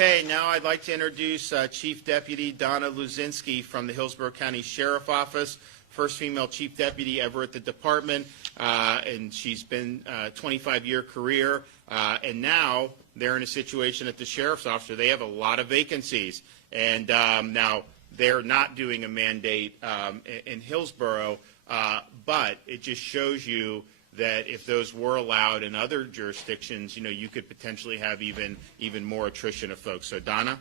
Okay, now I'd like to introduce Chief Deputy Donna Luzinski from the Hillsborough County Sheriff Office, first female Chief Deputy ever at the department, and she's been a 25-year career, and now they're in a situation at the Sheriff's Office. They have a lot of vacancies, and now they're not doing a mandate in Hillsborough, but it just shows you that if those were allowed in other jurisdictions, you know, you could potentially have even more attrition of folks. So, Donna?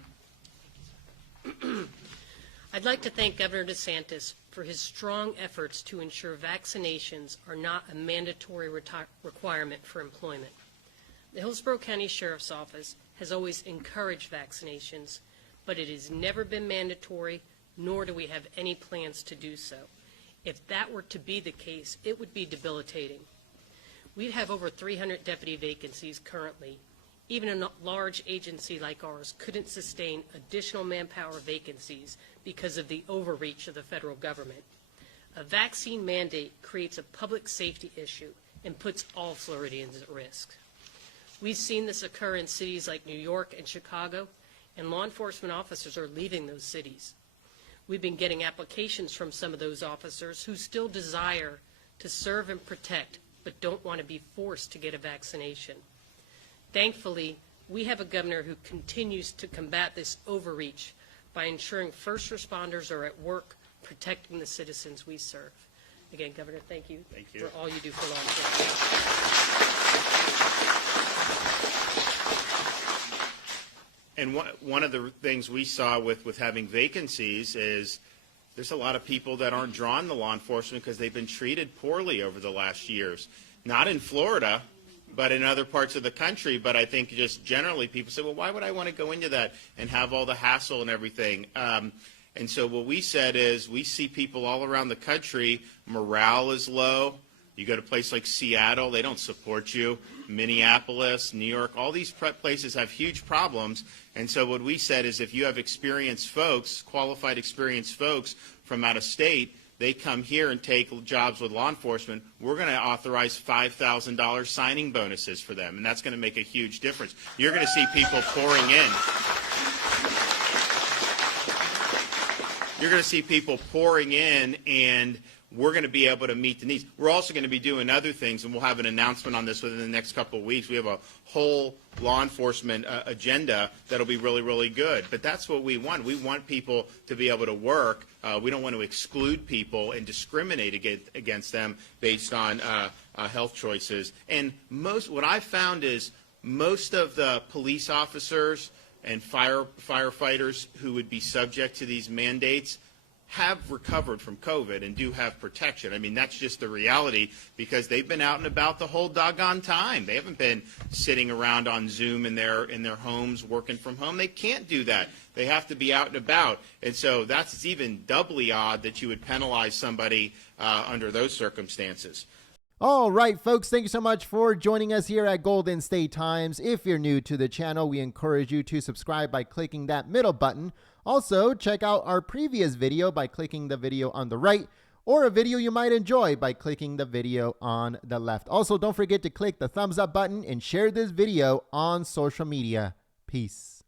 I'd like to thank Governor DeSantis for his strong efforts to ensure vaccinations are not a mandatory requirement for employment. The Hillsborough County Sheriff's Office has always encouraged vaccinations, but it has never been mandatory, nor do we have any plans to do so. If that were to be the case, it would be debilitating. We have over 300 deputy vacancies currently. Even a large agency like ours couldn't sustain additional manpower vacancies because of the overreach of the federal government. A vaccine mandate creates a public safety issue and puts all Floridians at risk. We've seen this occur in cities like New York and Chicago, and law enforcement officers are leaving those cities. We've been getting applications from some of those officers who still desire to serve and protect, but don't want to be forced to get a vaccination. Thankfully, we have a governor who continues to combat this overreach by ensuring first responders are at work protecting the citizens we serve. Again, Governor, thank you for all you do for law enforcement. And one of the things we saw with having vacancies is there's a lot of people that aren't drawn to law enforcement because they've been treated poorly over the last years. Not in Florida, but in other parts of the country. But I think just generally people say, well, why would I want to go into that and have all the hassle and everything? And so what we said is we see people all around the country, morale is low. You go to a place like Seattle, they don't support you. Minneapolis, New York, all these places have huge problems. And so what we said is if you have experienced folks, qualified experienced folks from out of state, they come here and take jobs with law enforcement, we're going to authorize $5,000 signing bonuses for them. And that's going to make a huge difference. You're going to see people pouring in. You're going to see people pouring in, and we're going to be able to meet the needs. We're also going to be doing other things, and we'll have an announcement on this within the next couple of weeks. We have a whole law enforcement agenda that'll be really, really good. But that's what we want. We want people to be able to work. We don't want to exclude people and discriminate against them based on health choices. And what I've found is most of the police officers and firefighters who would be subject to these mandates have recovered from COVID and do have protection. I mean, that's just the reality because they've been out and about the whole doggone time. They haven't been sitting around on Zoom in their homes working from home. They can't do that. They have to be out and about. And so it's even doubly odd that you would penalize somebody under those circumstances. All right, folks, thank you so much for joining us here at Golden State Times. If you're new to the channel, we encourage you to subscribe by clicking that middle button. Also, check out our previous video by clicking the video on the right, or a video you might enjoy by clicking the video on the left. Also, don't forget to click the thumbs up button and share this video on social media. Peace.